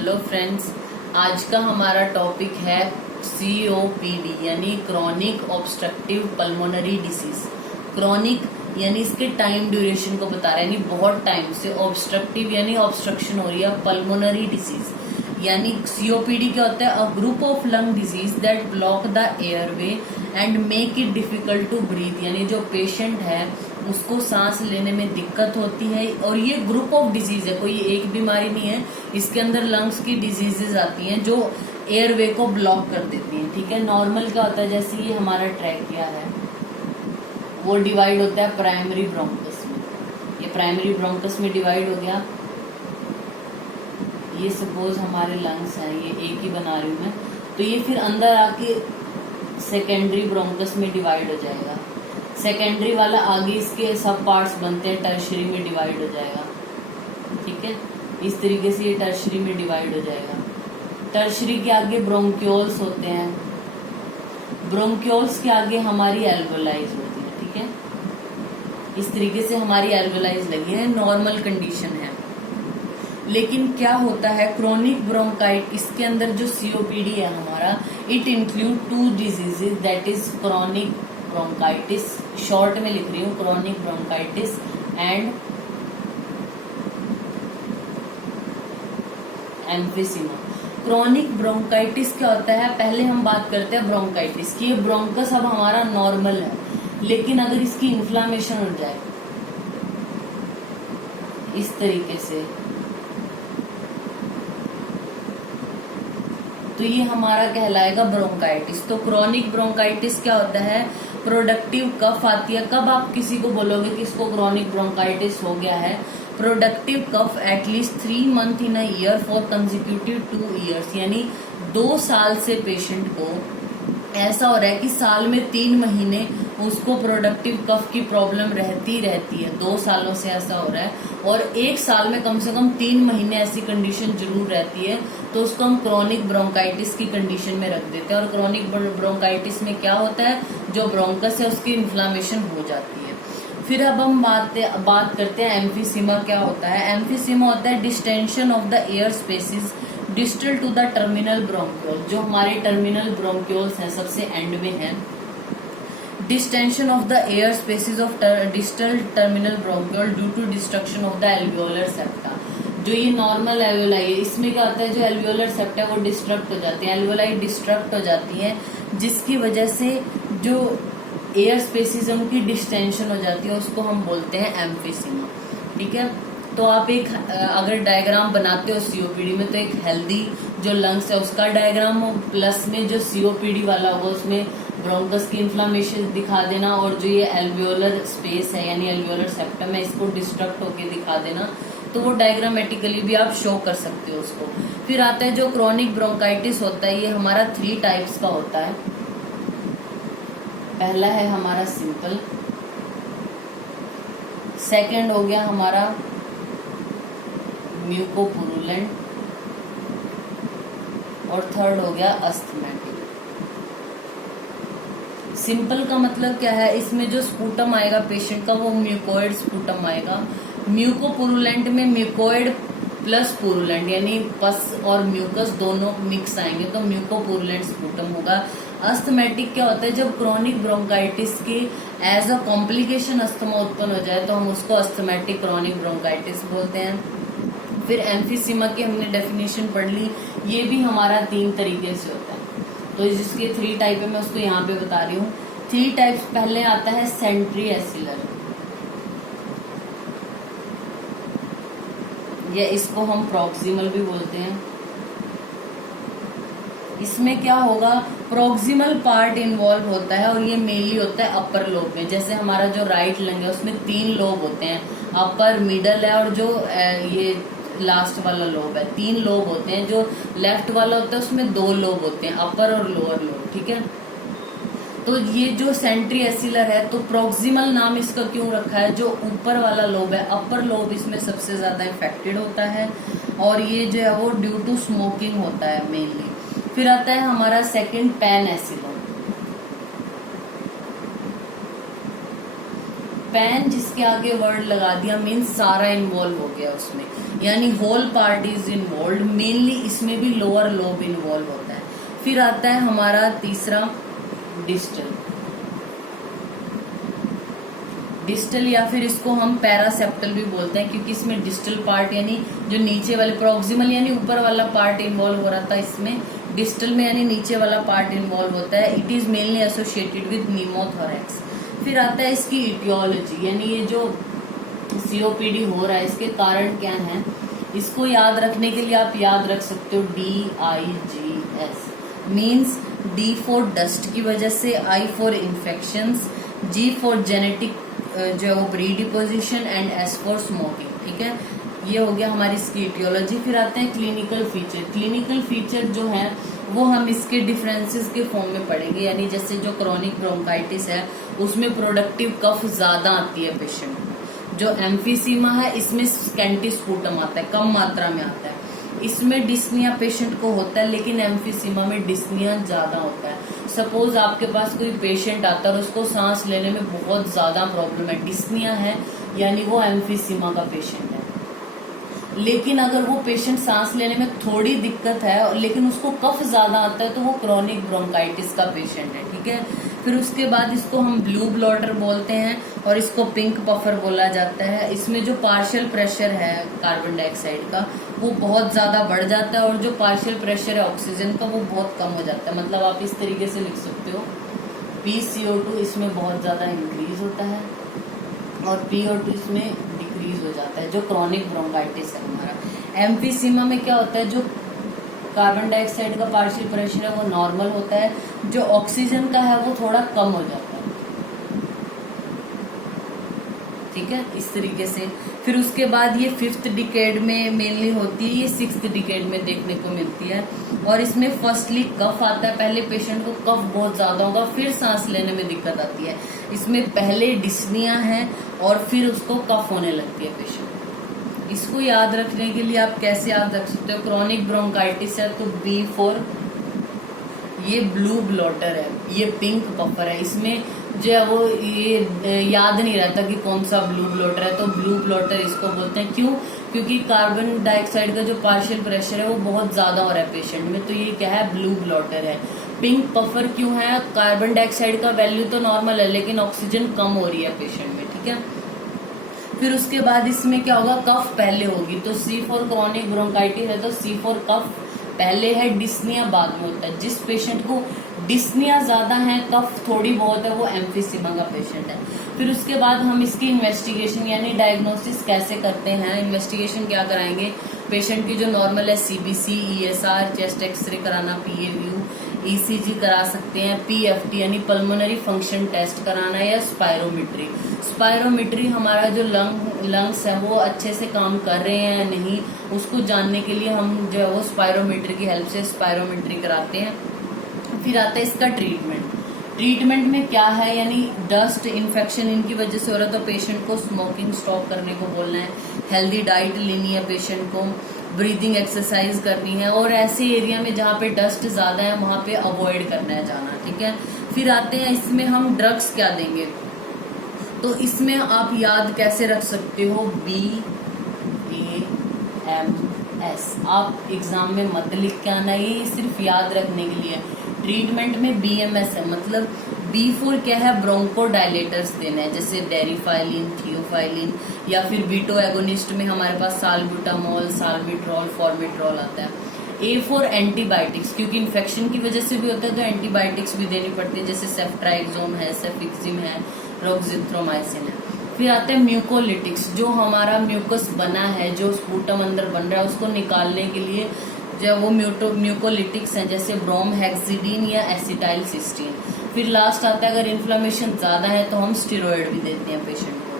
Hello friends, आज का हमारा टॉपिक है COPD यानी chronic obstructive pulmonary disease. Chronic यानी इसके टाइम ड्यूरेशन को बता रहा है, यानी बहुत टाइम से। ऑब्स्ट्रक्टिव यानी ऑब्स्ट्रक्शन हो रही है। पल्मोनरी डिसीज यानी COPD क्या होता है? A group of lung disease that block the airway and make it difficult to breathe, यानी जो पेशेंट है उसको सांस लेने में दिक्कत होती है। और ये ग्रुप ऑफ डिजीज है, कोई एक बीमारी नहीं है। इसके अंदर लंग्स की डिजीजेस आती हैं जो एयरवे को ब्लॉक कर देती हैं। ठीक है, नॉर्मल क्या होता है, जैसे ये हमारा ट्रैकिया है, वो डिवाइड होता है प्राइमरी ब्रोंकस में। ये प्राइमरी ब्रोंकस में डिवाइड हो गया। ये सपोज हमारे लंग्स हैं, ये एक ही बना रही हूं मैं, तो ये फिर अंदर आके सेकेंडरी ब्रोंकस में डिवाइड हो जाएगा। सेकेंडरी वाला आगे इसके सब पार्ट्स बनते हैं, टर्शरी में डिवाइड हो जाएगा। ठीक है, इस तरीके से ये टर्शरी में डिवाइड हो जाएगा। टर्शरी के आगे ब्रोंक्यूल्स होते हैं, ब्रोंक्यूल्स के आगे हमारी एल्वेलाइज होती है। ठीक है, इस तरीके से हमारी एल्वेलाइज लगी है, नॉर्मल कंडीशन है। लेकिन क्या होता है, क्रोनिक ब्रोंकाइट, इसके अंदर जो COPD है हमारा, it include 2 diseases, that is chronic bronchitis, short में लिख रही हूँ, chronic bronchitis and emphysema. Chronic bronchitis क्या होता है, पहले हम बात करते हैं ब्रोंकाइटिस की। ये ब्रोंकस अब हमारा नॉर्मल है, लेकिन अगर इसकी इन्फ्लामेशन हो जाए इस तरीके से, तो ये हमारा कहलाएगा ब्रोंकाइटिस। तो क्रोनिक ब्रोंकाइटिस क्या होता है, प्रोडक्टिव कफ आती है। कब आप किसी को बोलोगे कि इसको क्रोनिक ब्रोंकाइटिस हो गया है? Productive cough at least 3 month in a year for consecutive 2 years, यानी 2 साल से पेशेंट को ऐसा हो रहा है कि साल में 3 महीने उसको प्रोडक्टिव कफ की प्रॉब्लम रहती है। 2 सालों से ऐसा हो रहा है, और 1 साल में कम से कम 3 महीने ऐसी कंडीशन जरूर रहती है, तो उसको हम क्रोनिक ब्रोंकाइटिस की कंडीशन में रख देते हैं। और क्रोनिक ब्रोंकाइटिस में क्या होता है, जो ब्रोंकस है उसकी इन्फ्लामेशन हो जाती है। फिर अब हम बात करते हैं एम्फिसीमा क्या होता है। एम्फिसीमा होता है distension of the air spaces distal to the terminal bronchiole, जो हमारे टर्मिनल ब्रोंक्यूल्स हैं सबसे एंड में हैं। Distension of the air spaces of distal terminal bronchiole due to destruction of the alveolar septa. जो ये नॉर्मल एल्वियोलाई है, इसमें क्या होता है, जो एल्वियोलर सेप्टा वो डिस्ट्रक्ट हो जाती है, एल्वियोलाई डिस्ट्रक्ट हो जाती है, जिसकी वजह से जो एयर स्पेसिस है उनकी डिस्टेंशन हो जाती है, उसको हम बोलते हैं एम्फिसीमा। ठीक है, तो आप एक अगर डायग्राम बनाते हो COPD में, तो एक हेल्दी जो लंग्स है उसका डायग्राम हो, प्लस में जो COPD वाला होगा उसमें ब्रोंकस की इन्फ्लामेशन दिखा देना, और जो ये एल्वियोलर स्पेस है यानी एल्वियोलर सेप्टम है इसको डिस्ट्रक्ट होके दिखा देना। तो वो डायग्रामेटिकली भी आप शो कर सकते हो उसको। फिर आता है जो क्रोनिक ब्रोंकाइटिस होता है, ये हमारा 3 टाइप्स का होता है। पहला है हमारा सिंपल, सेकंड हो गया हमारा म्यूकोपुरुलेंट, और थर्ड हो गया अस्थमैटिक। सिंपल का मतलब क्या है, इसमें जो स्पूटम आएगा पेशेंट का वो म्यूकोइड स्पूटम आएगा। म्यूकोपुरुलेंट में म्यूकोइड प्लस पुरुलेंट यानी पस और म्यूकस दोनों मिक्स आएंगे, तो म्यूकोपुरुलेंट स्पूटम होगा। अस्थमैटिक क्या होता है, जब क्रोनिक ब्रोंकाइटिस की एज अ कॉम्प्लिकेशन अस्थमा उत्पन्न हो जाए तो हम उसको अस्थमैटिक क्रोनिक ब्रोंकाइटिस बोलते हैं। फिर एम्फिसीमा की हमने डेफिनेशन पढ़ ली, ये भी हमारा 3 तरीके से होता है। तो जिसके 3 टाइप है मैं उसको यहाँ पे बता रही हूँ। 3 टाइप्स, पहले आता है सेंट्री एसिलर, या इसको हम प्रॉक्सिमल भी बोलते हैं। इसमें क्या होगा, प्रोक्सिमल पार्ट इन्वॉल्व होता है, और ये मेनली होता है अपर लोब में। जैसे हमारा जो राइट लंग है उसमें 3 लोब होते हैं, अपर, मिडल है, और जो ये लास्ट वाला लोब है। 3 लोब होते हैं। जो लेफ्ट वाला होता है उसमें 2 लोब होते हैं, अपर और लोअर लोब। ठीक है, तो ये जो सेंट्री एसिलर है, तो प्रोक्सिमल नाम इसका क्यों रखा है, जो ऊपर वाला लोब है, अपर लोब इसमें सबसे ज्यादा इफेक्टेड होता है, और ये जो है वो ड्यू टू स्मोकिंग होता है मेनली। फिर आता है हमारा सेकंड पैन एसिलर। पैन जिसके आगे वर्ड लगा दिया मीन्स सारा इन्वॉल्व हो गया उसमें, यानी whole part is involve. Mainly इसमें भी लोअर लोब इन्वॉल्व होता है। फिर आता है हमारा तीसरा डिस्टल। डिस्टल या फिर इसको हम पैरासेप्टल भी बोलते हैं, क्योंकि इसमें डिस्टल पार्ट यानी जो नीचे वाले, प्रॉक्सिमल यानी ऊपर वाला पार्ट इन्वॉल्व हो रहा था, इसमें डिस्टल में यानी नीचे वाला पार्ट इन्वॉल्व होता है। It is mainly associated with निमोथोरैक्स। फिर आता है इसकी इटियोलॉजी, यानी ये जो सीओपीडी हो रहा है इसके कारण क्या है, इसको याद रखने के लिए आप याद रख सकते हो DIGS means D for dust की वजह से, I for infections, G for genetic जो है वो प्रीडिपोजिशन एंड S फॉर स्मोकिंग। ठीक है, ये हो गया हमारी इसकी इटियोलॉजी। फिर आते हैं क्लिनिकल फीचर। क्लिनिकल फीचर जो है वो हम इसके डिफरेंसेस के फॉर्म में पढ़ेंगे, यानी जैसे जो क्रॉनिक ब्रोंकाइटिस है उसमें प्रोडक्टिव कफ ज्यादा आती है पेशेंट को। जो एम्फीसीमा है इसमें स्कैंटी स्पूटम आता है, कम मात्रा में आता है। इसमें डिस्निया पेशेंट को होता है, लेकिन एम्फीसीमा में डिस्निया ज्यादा होता है। सपोज आपके पास कोई पेशेंट आता है और उसको सांस लेने में बहुत ज्यादा प्रॉब्लम है, डिस्निया है, यानी वो एम्फीसीमा का पेशेंट है। लेकिन अगर वो पेशेंट सांस लेने में थोड़ी दिक्कत है लेकिन उसको कफ ज्यादा आता है तो वो क्रॉनिक ब्रोंकाइटिस का पेशेंट है। ठीक है, फिर उसके बाद इसको हम ब्लू ब्लॉटर बोलते हैं और इसको पिंक पफर बोला जाता है। इसमें जो पार्शियल प्रेशर है कार्बन डाइऑक्साइड का वो बहुत ज्यादा बढ़ जाता है और जो पार्शियल प्रेशर है ऑक्सीजन का वो बहुत कम हो जाता है। मतलब आप इस तरीके से लिख सकते हो PCO2 इसमें बहुत ज्यादा इंक्रीज होता है और PO2 इसमें डिक्रीज हो जाता है, जो क्रॉनिक ब्रोंकाइटिस है हमारा। एम्फीसीमा में क्या होता है, जो कार्बन डाइऑक्साइड का पार्शियल प्रेशर है वो नॉर्मल होता है, जो ऑक्सीजन का है वो थोड़ा कम हो जाता है। ठीक है, इस तरीके से। फिर उसके बाद ये 5th डिकेड में मेनली होती है, ये 6th डिकेड में देखने को मिलती है। और इसमें फर्स्टली कफ आता है, पहले पेशेंट को कफ बहुत ज्यादा होगा, फिर सांस लेने में दिक्कत आती है। इसमें पहले डिस्निया है और फिर उसको कफ होने लगती है पेशेंट। इसको याद रखने के लिए आप कैसे याद रख सकते हो, क्रॉनिक ब्रोंकाइटिस है तो B फॉर, ये ब्लू ब्लॉटर है, ये पिंक पफर है। इसमें जो है वो ये याद नहीं रहता कि कौन सा ब्लू ब्लॉटर है, तो ब्लू ब्लॉटर इसको बोलते हैं। क्यों? क्योंकि कार्बन डाइऑक्साइड का जो पार्शियल प्रेशर है वो बहुत ज्यादा हो रहा है पेशेंट में, तो ये क्या है, ब्लू ब्लॉटर है। पिंक पफर क्यों है, कार्बन डाइऑक्साइड का वैल्यू तो नॉर्मल है लेकिन ऑक्सीजन कम हो रही है पेशेंट में। ठीक है, फिर उसके बाद इसमें क्या होगा, कफ पहले होगी, तो C फॉर क्रॉनिक ब्रोंकाइटिस है तो C फॉर कफ पहले है, डिस्निया बाद में होता है। जिस पेशेंट को डिस्निया ज्यादा है, कफ थोड़ी बहुत है, वो एम्फीसीमा का पेशेंट है। फिर उसके बाद हम इसकी इन्वेस्टिगेशन यानी डायग्नोसिस कैसे करते हैं। इन्वेस्टिगेशन क्या कराएंगे, पेशेंट की जो नॉर्मल है CBC, ESR, चेस्ट एक्सरे कराना, PA व्यू, ECG करा सकते हैं, PFT यानी पल्मोनरी फंक्शन टेस्ट कराना है, या स्पायरोमेट्री। स्पायरोमेट्री हमारा जो लंग्स है वो अच्छे से काम कर रहे हैं या नहीं, उसको जानने के लिए हम जो है वो स्पायरोमेट्री की हेल्प से स्पायरोमेट्री कराते हैं। फिर आता है इसका ट्रीटमेंट। ट्रीटमेंट में क्या है, यानी डस्ट इन्फेक्शन इनकी वजह से हो रहा है तो पेशेंट को स्मोकिंग स्टॉप करने को बोलना है, हेल्दी डाइट लेनी है पेशेंट को, ब्रीदिंग एक्सरसाइज करनी है, और ऐसे एरिया में जहाँ पे डस्ट ज्यादा है वहां पे अवॉइड करना है जाना। ठीक है, फिर आते हैं इसमें हम ड्रग्स क्या देंगे, तो इसमें आप याद कैसे रख सकते हो, BAMS। आप एग्जाम में मत लिख के आना, ये सिर्फ याद रखने के लिए। ट्रीटमेंट में BMS है, मतलब B फॉर क्या है, ब्रोंको डायलेटर्स देना है, जैसे डेरिफाइलिन, थियोफाइलिन, या फिर बीटो एगोनिस्ट में हमारे पास साल्ब्यूटामोल, साल्बिट्रॉल, फॉर्बिट्रॉल आता है। A फॉर एंटीबायोटिक्स, क्योंकि इन्फेक्शन की वजह से भी होता है तो एंटीबायोटिक्स भी देनी पड़ती है, जैसे सेफ्ट्राइक्सोम है, सेफिक्सिम है, रोक्जिथ्रोमाइसिन है। फिर आता है म्यूकोलिटिक्स, जो हमारा म्यूकस बना है, जो स्पूटम अंदर बन रहा है उसको निकालने के लिए जो वो म्यूकोलिटिक्स हैं, जैसे ब्रोमहेक्सिडीन या एसिटाइल सिस्टीन। फिर लास्ट आता है अगर इन्फ्लेमेशन ज्यादा है तो हम स्टेरॉइड भी देते हैं पेशेंट को।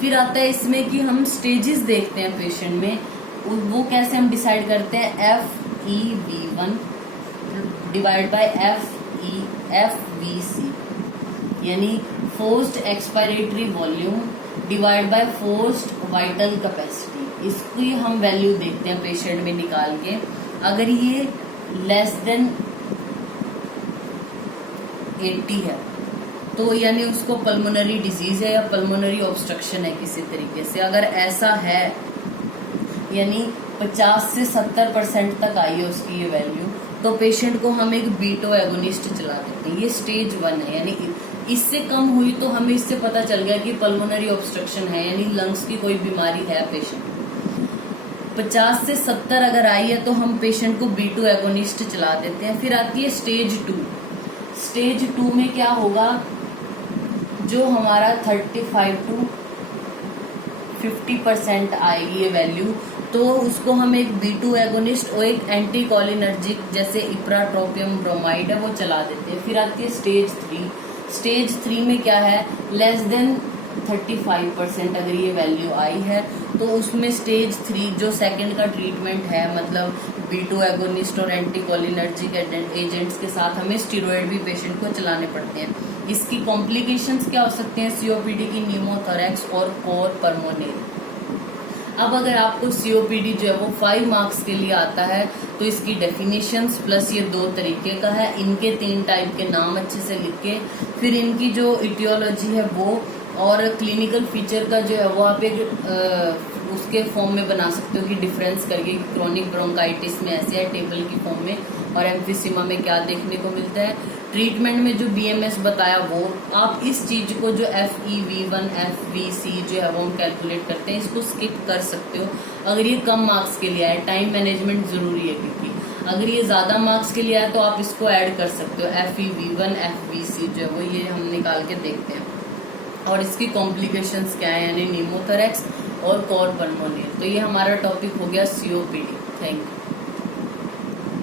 फिर आता है इसमें कि हम स्टेजेस देखते हैं पेशेंट में, वो कैसे हम डिसाइड करते हैं, FEV1 डिवाइड बाय FVC, यानी forced expiratory volume divide by forced vital capacity. इसकी हम वैल्यू देखते हैं पेशेंट में निकाल के। अगर ये लेस देन 80 है तो यानी उसको पल्मोनरी डिजीज है या पल्मोनरी ऑब्स्ट्रक्शन है किसी तरीके से। अगर ऐसा है यानी 50 से 70% तक आई है उसकी ये वैल्यू, तो पेशेंट को हम एक बीटो एगोनिस्ट चला देते हैं। ये स्टेज 1 है, यानी इससे कम हुई तो हमें इससे पता चल गया कि पल्मोनरी ऑब्स्ट्रक्शन है, यानी लंग्स की कोई बीमारी है पेशेंट। 50 से 70 अगर आई है तो हम पेशेंट को B2 एगोनिस्ट चला देते हैं। फिर आती है स्टेज 2। स्टेज 2 में क्या होगा, जो हमारा 35 to 50% आएगी ये वैल्यू, तो उसको हम एक B2 एगोनिस्ट और एक एंटीकोलिनर्जिक जैसे इप्राट्रोपियम ब्रोमाइड है वो चला देते हैं। फिर आती है स्टेज 3। स्टेज 3 में क्या है, लेस देन 35% अगर ये वैल्यू आई है तो उसमें स्टेज 3 जो सेकंड का ट्रीटमेंट है, मतलब B2 एगोनिस्ट और एंटीकोलिनर्जिक एजेंट्स के साथ हमें स्टीरॉयड भी पेशेंट को चलाने पड़ते हैं। इसकी कॉम्प्लिकेशंस क्या हो सकते हैं, COPD की न्यूमोथोरैक्स और कोर पल्मोनरी। अब अगर आपको COPD जो है वो 5 मार्क्स के लिए आता है तो इसकी डेफिनेशंस प्लस ये 2 तरीके का है, इनके 3 टाइप के नाम अच्छे से लिख के, फिर इनकी जो इटियोलॉजी है वो और क्लिनिकल फीचर का जो है वो आप एक उसके फॉर्म में बना सकते हो कि डिफरेंस करके क्रोनिक ब्रोंकाइटिस में ऐसे है टेबल की फॉर्म में, और एम्फिसीमा में क्या देखने को मिलता है। ट्रीटमेंट में जो BMS बताया वो आप इस चीज को जो FEV1 FVC जो है वो हम कैलकुलेट करते हैं, इसको स्किप कर सकते हो अगर ये कम मार्क्स के लिए आए। टाइम मैनेजमेंट जरूरी है, क्योंकि अगर ये ज्यादा मार्क्स के लिए आए तो आप इसको ऐड कर सकते हो। FEV1 FVC जो है वो ये हम निकाल के देखते हैं, और इसकी कॉम्प्लिकेशंस क्या है, यानी न्यूमोथोरैक्स और कोर पल्मोनरी। तो ये हमारा टॉपिक हो गया COPD। Thank you.